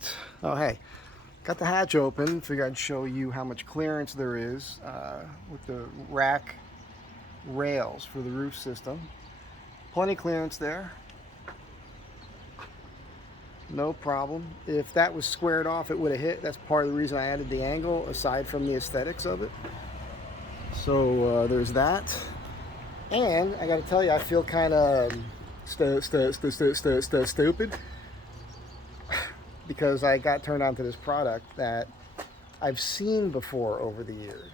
right. Oh, hey. Got the hatch open. Figured I'd show you how much clearance there is with the rack rails for the roof system. Plenty clearance there. No problem. If that was squared off, it would have hit. That's part of the reason I added the angle, aside from the aesthetics of it. So there's that. And I got to tell you, I feel kind of stupid because I got turned on to this product that I've seen before over the years.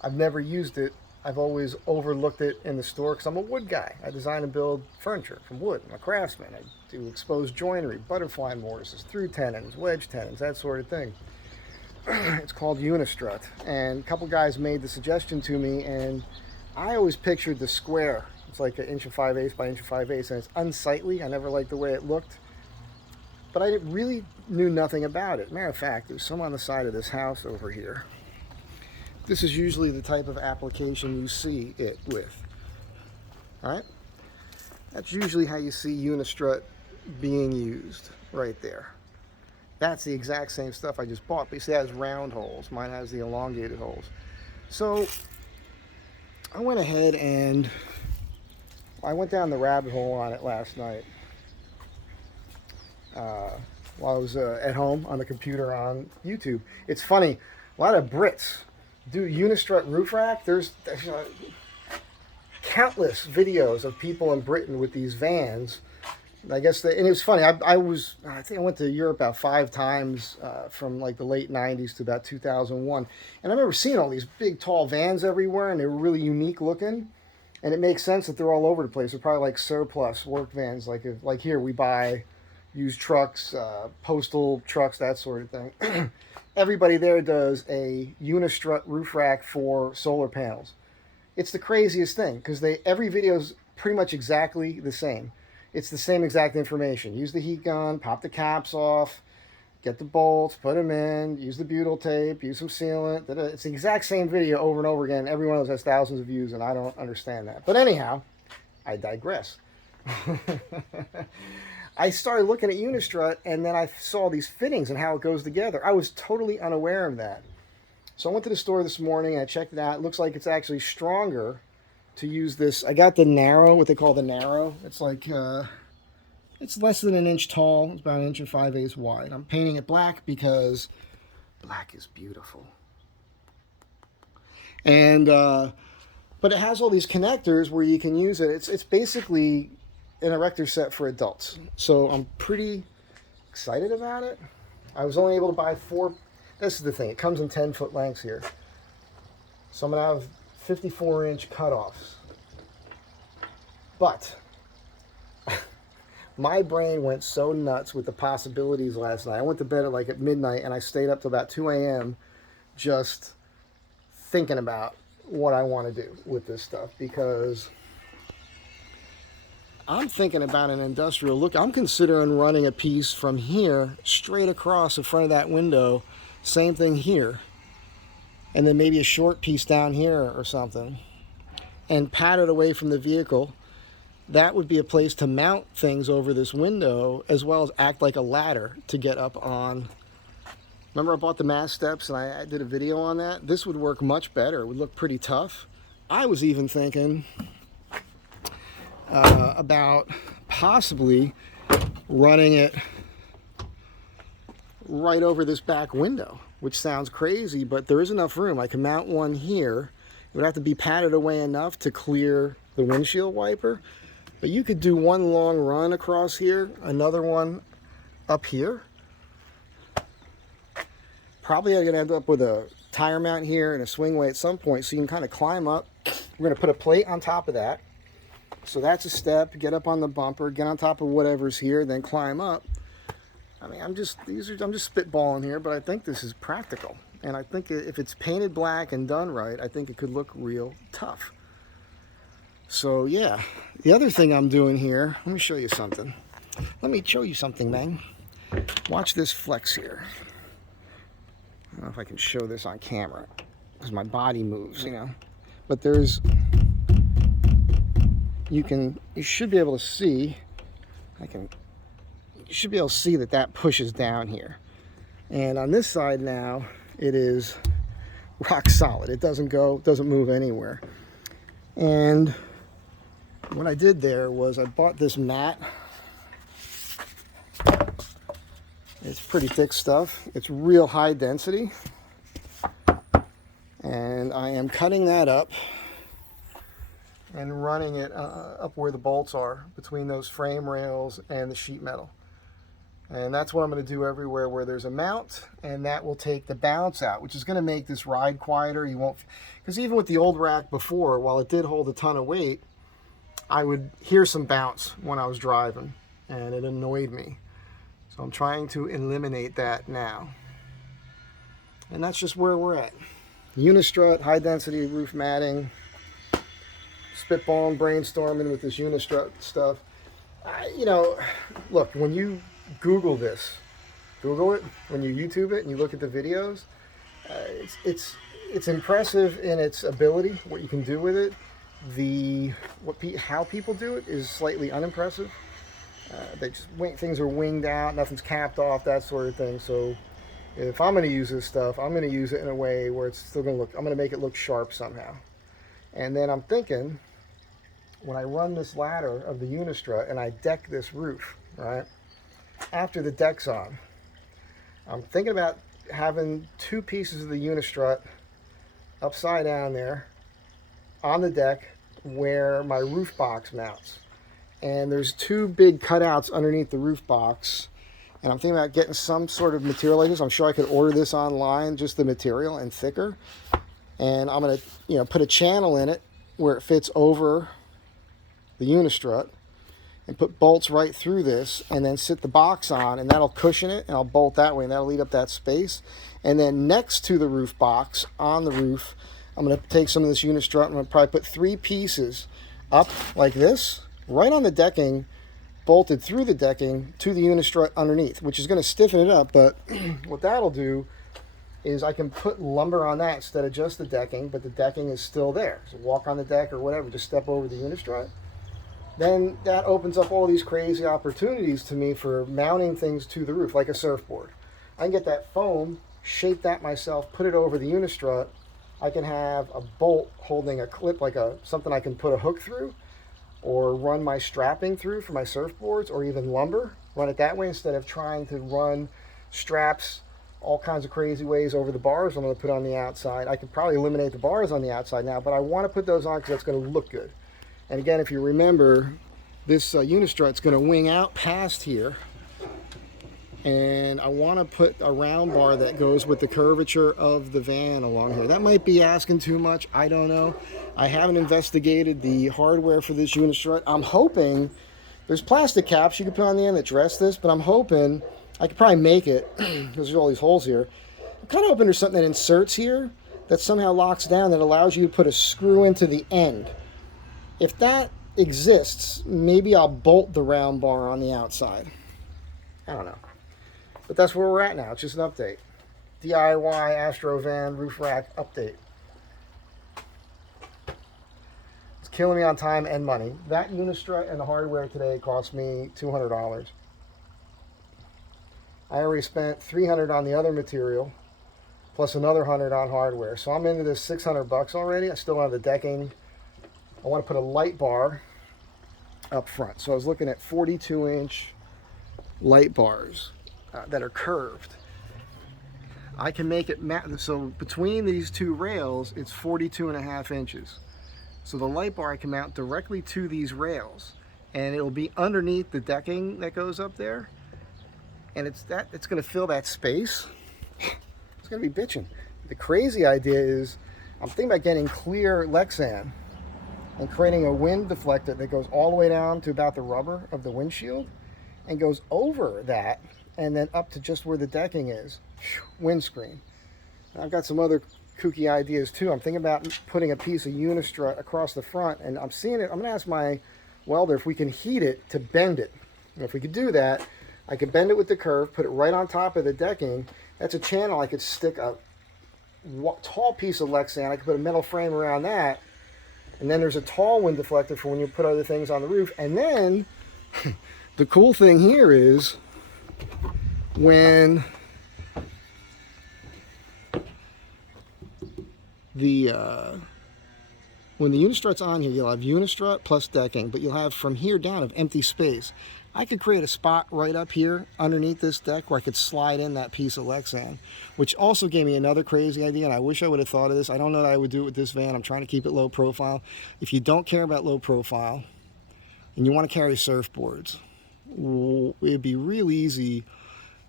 I've never used it. I've always overlooked it in the store because I'm a wood guy. I design and build furniture from wood. I'm a craftsman. I do exposed joinery, butterfly mortises, through tenons, wedge tenons, that sort of thing. It's called Unistrut. And a couple guys made the suggestion to me, and I always pictured the square. It's like 1 5/8 by 1 5/8, and it's unsightly. I never liked the way it looked. But I really knew nothing about it. Matter of fact, there's some on the side of this house over here. This is usually the type of application you see it with. All right? That's usually how you see Unistrut being used, right there. That's the exact same stuff I just bought, but you see it has round holes. Mine has the elongated holes. So I went ahead and I went down the rabbit hole on it last night while I was at home on the computer on YouTube. It's funny, a lot of Brits do Unistrut Roofrack. There's countless videos of people in Britain with these vans. I guess, and it was funny. I think I went to Europe about 5 times from like the late 90s to about 2001. And I remember seeing all these big, tall vans everywhere, and they were really unique looking. And it makes sense that they're all over the place. They're probably like surplus work vans. Like here, we buy used trucks, postal trucks, that sort of thing. Everybody there does a Unistrut roof rack for solar panels. It's the craziest thing because every video is pretty much exactly the same. It's the same exact information. Use the heat gun, pop the caps off, get the bolts, put them in, use the butyl tape, use some sealant. It's the exact same video over and over again. Every one of those has thousands of views, and I don't understand that. But anyhow, I digress. I started looking at Unistrut, and then I saw these fittings and how it goes together. I was totally unaware of that. So I went to the store this morning, and I checked it out. It looks like it's actually stronger to use this. I got the narrow, what they call the narrow. It's like, it's less than 1 inch tall. It's about 1 5/8 wide. I'm painting it black because black is beautiful. And, but it has all these connectors where you can use it. It's basically an erector set for adults. So I'm pretty excited about it. I was only able to buy 4. This is the thing. It comes in 10-foot lengths here. So I'm going to have 54-inch cutoffs. But my brain went so nuts with the possibilities last night. I went to bed at midnight, and I stayed up till about 2 a.m. just thinking about what I want to do with this stuff, because I'm thinking about an industrial look. I'm considering running a piece from here straight across in front of that window. Same thing here. And then maybe a short piece down here or something. And pat it away from the vehicle. That would be a place to mount things over this window, as well as act like a ladder to get up on. Remember I bought the mast steps and I did a video on that? This would work much better. It would look pretty tough. I was even thinking about possibly running it right over this back window, which sounds crazy, but there is enough room. I can mount one here. It would have to be padded away enough to clear the windshield wiper, but you could do one long run across here, another one up here. Probably I'm going to end up with a tire mount here and a swingway at some point, so you can kind of climb up. We're going to put a plate on top of that. So that's a step. Get up on the bumper, get on top of whatever's here, then climb up. I mean, I'm just spitballing here, but I think this is practical. And I think if it's painted black and done right, I think it could look real tough. So yeah, the other thing I'm doing here, let me show you something. Let me show you something, man. Watch this flex here. I don't know if I can show this on camera because my body moves, you know. But there's, you should be able to see, you should be able to see that pushes down here. And on this side now, it is rock solid. It doesn't move anywhere. And what I did there was I bought this mat. It's pretty thick stuff. It's real high density. And I am cutting that up and running it up where the bolts are, between those frame rails and the sheet metal. And that's what I'm going to do everywhere where there's a mount, and that will take the bounce out, which is going to make this ride quieter. You won't, because even with the old rack before, while it did hold a ton of weight, I would hear some bounce when I was driving, and it annoyed me. So I'm trying to eliminate that now. And that's just where we're at. Unistrut, high density roof matting, spitballing, brainstorming with this Unistrut stuff. You know, look, when you Google this, Google it, when you YouTube it and you look at the videos, it's impressive in its ability, what you can do with it. How people do it is slightly unimpressive. They just things are winged out, nothing's capped off, that sort of thing. So if I'm going to use this stuff, I'm going to use it in a way where it's still going to look, I'm going to make it look sharp somehow. And then I'm thinking, when I run this ladder of the Unistrut and I deck this roof, right, after the deck's on, I'm thinking about having two pieces of the Unistrut upside down there on the deck where my roof box mounts. And there's two big cutouts underneath the roof box. And I'm thinking about getting some sort of material like this. I'm sure I could order this online, just the material and thicker. And I'm going to, put a channel in it where it fits over the Unistrut and put bolts right through this, and then sit the box on, and that'll cushion it, and I'll bolt that way, and that'll lead up that space. And then next to the roof box on the roof, I'm going to take some of this Unistrut. I'm going to probably put 3 pieces up like this, right on the decking, bolted through the decking to the Unistrut underneath, which is going to stiffen it up. But what that'll do is I can put lumber on that instead of just the decking, but the decking is still there. So walk on the deck or whatever, just step over the Unistrut. Then that opens up all these crazy opportunities to me for mounting things to the roof, like a surfboard. I can get that foam, shape that myself, put it over the Unistrut. I can have a bolt holding a clip, like something I can put a hook through, or run my strapping through for my surfboards, or even lumber. Run it that way instead of trying to run straps all kinds of crazy ways over the bars I'm going to put on the outside. I could probably eliminate the bars on the outside now, but I want to put those on because that's going to look good. And again, if you remember, this Unistrut's going to wing out past here. And I want to put a round bar that goes with the curvature of the van along here. That might be asking too much. I don't know. I haven't investigated the hardware for this Unistrut. I'm hoping there's plastic caps you can put on the end that dress this, but I'm hoping I could probably make it because there's all these holes here. I'm kind of hoping there's something that inserts here that somehow locks down that allows you to put a screw into the end. If that exists, maybe I'll bolt the round bar on the outside. I don't know. But that's where we're at now. It's just an update. DIY Astro van roof rack update. It's killing me on time and money. That Unistrut and the hardware today cost me $200. I already spent $300 on the other material, plus another $100 on hardware. So I'm into this $600 already. I still have the decking. I want to put a light bar up front. So I was looking at 42-inch light bars that are curved. I can make it, so between these two rails, it's 42.5 inches. So the light bar I can mount directly to these rails, and it'll be underneath the decking that goes up there. And it's going to fill that space. It's going to be bitching. The crazy idea is I'm thinking about getting clear Lexan and creating a wind deflector that goes all the way down to about the rubber of the windshield and goes over that and then up to just where the decking is. Windscreen. I've got some other kooky ideas too. I'm thinking about putting a piece of Unistrut across the front, and I'm seeing it. I'm going to ask my welder if we can heat it to bend it. And if we could do that, I could bend it with the curve, put it right on top of the decking. That's a channel I could stick a tall piece of Lexan. I could put a metal frame around that. And then there's a tall wind deflector for when you put other things on the roof. And then the cool thing here is when the when the Unistrut's on here, you'll have Unistrut plus decking, but you'll have from here down of empty space. I could create a spot right up here underneath this deck where I could slide in that piece of Lexan, which also gave me another crazy idea, and I wish I would have thought of this. I don't know that I would do it with this van. I'm trying to keep it low profile. If you don't care about low profile and you want to carry surfboards, it'd be real easy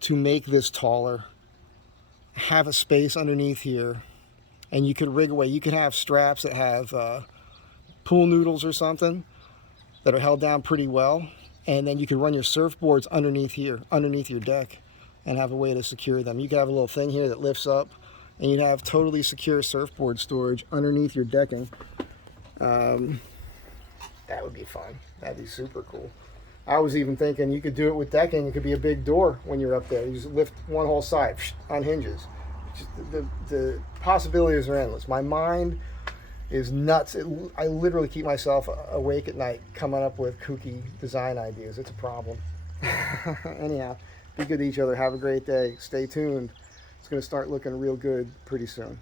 to make this taller, have a space underneath here, and you could rig away. You could have straps that have pool noodles or something that are held down pretty well, and then you could run your surfboards underneath here, underneath your deck, and have a way to secure them. You could have a little thing here that lifts up, and you'd have totally secure surfboard storage underneath your decking. That would be fun. That'd be super cool. I was even thinking you could do it with decking. It could be a big door when you're up there. You just lift one whole side on hinges. The possibilities are endless. My mind is nuts. I literally keep myself awake at night coming up with kooky design ideas. It's a problem. Anyhow, be good to each other. Have a great day. Stay tuned. It's going to start looking real good pretty soon.